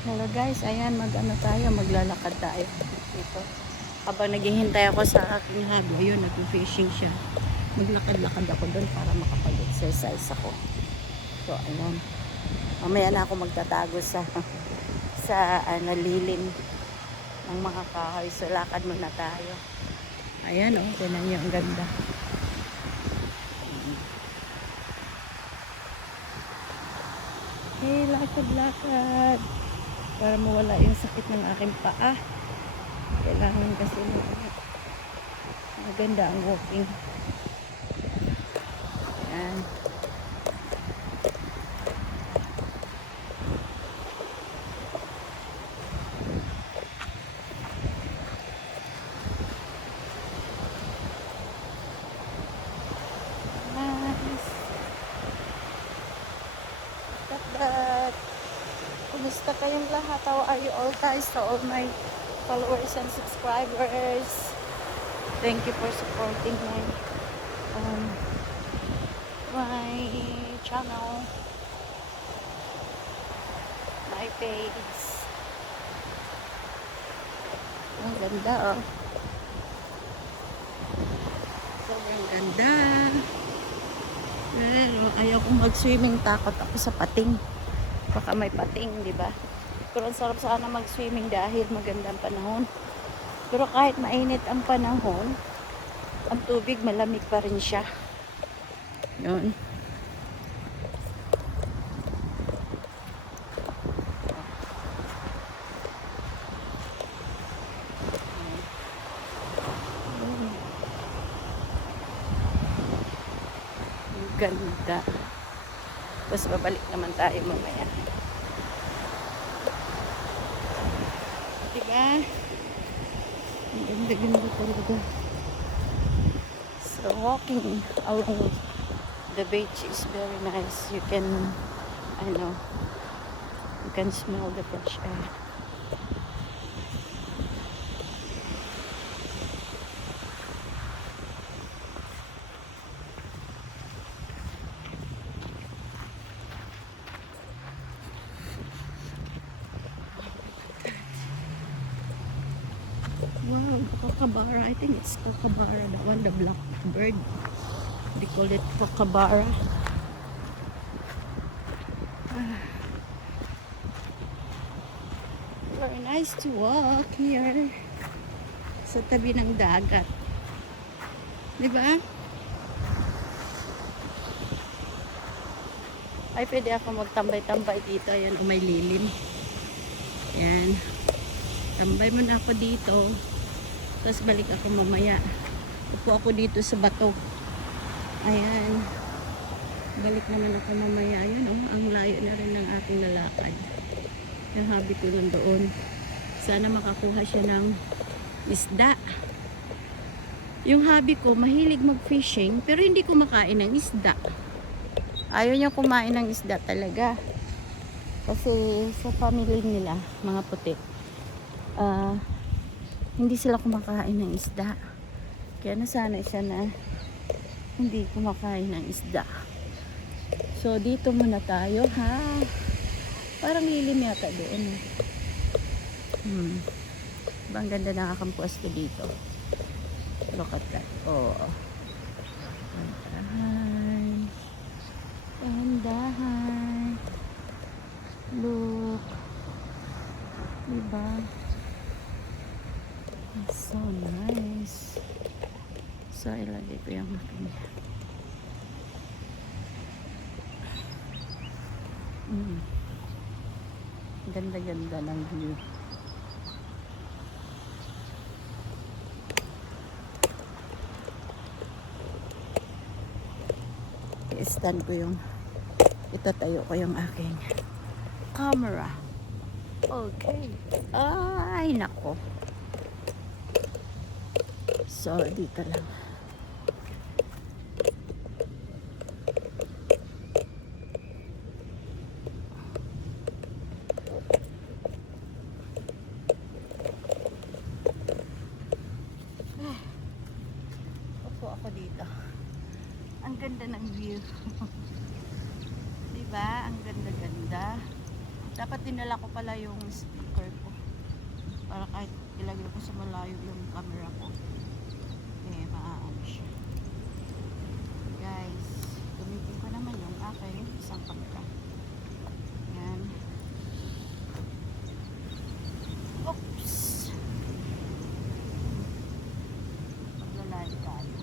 Hello guys, ayan maglalakad tayo dito. Habang naghihintay ako sa aking hubby, ayun, nag-fishing siya. Maglakad-lakad ako doon para makapag-exercise ako. So, ayun. Mamaya na ako magtatago sa lilim ng mga kahoy. So, lakad muna tayo. Ayan, oh, tinan niyo, ang ganda. Hey, lakad-lakad. Para mawala yung sakit ng aking paa. Kailangan kasi maganda ang walking. Ayan. Nice. Look at that. Kumusta kayong lahat? How are you all guys? To all my followers and subscribers. Thank you for supporting my channel, my page. Ang ganda, oh. Sobrang ganda. Pero ayaw kong mag-swimming, takot ako sa pating. Baka may pating, di ba? Pero ang sarap sana mag-swimming dahil magandang panahon. Pero kahit mainit ang panahon, ang tubig malamig pa rin siya. Yun. Ganda. Tapos babalik naman tayo mamaya. Diba? Ang ganda-ganda talaga. So walking along the beach is very nice. You can, you can smell the fresh air. Wow, kookaburra. I think it's kookaburra. That one, the black bird. They call it kookaburra. Very nice to walk here sa tabi ng dagat. Diba? Ay, pwede ako magtambay-tambay dito. Ayan, may lilim. Ayan. Tambay muna ako dito. Tapos balik ako mamaya. Upo ako dito sa bato. Ayan. Balik naman ako mamaya. Ayan, oh, ang layo na rin ng ating lalakad. Yung hobby ko nandoon. Sana makakuha siya ng isda. Yung hobby ko, mahilig mag-fishing, pero hindi kumakain ng isda. Ayaw niya kumain ng isda talaga. Kasi sa family nila, mga puti, hindi sila kumakain ng isda. Kaya nasanay siya na hindi kumakain ng isda. So dito muna tayo, ha. Parang lilim yata doon. Bang ganda ng akong pwesto dito. Look at that. Oh. Gandahan. Gandahan. Look. Diba? It's so nice. So ilagay ko yung makina. Ganda-ganda ng view. I-stand ko yung itatayo ko yung aking camera. Okay. Ay, nako. So, dito lang. Upo ako dito. Ang ganda ng view. Diba? Ang ganda-ganda. Dapat dinala ko pala yung speaker ko. Para kahit ilagay ko sa malayo yung camera ko. Eh, maaano siya. Guys, gamitin ko naman yung aking isang camera. Yan. Oops! Magla-live tayo.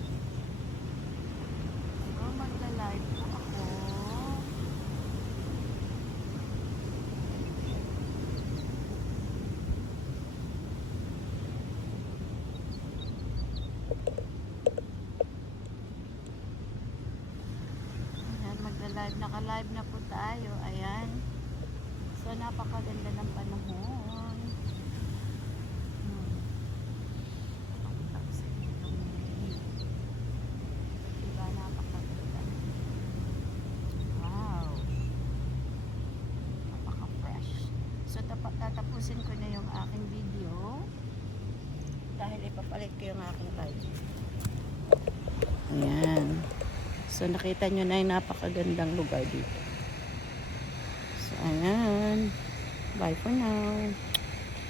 So, magla-live po ako. Magla-live, naka-live na po tayo. Ayan. So, napakaganda ng panahon. Pakita ko sa inyo yung view. Diba, napakaganda. Wow. Napaka-fresh. So, tatapusin ko na yung aking video. Dahil ipapalit ko yung aking live. Ayan. So, nakita nyo na yung napakagandang lugar dito. So, ayan. Bye for now.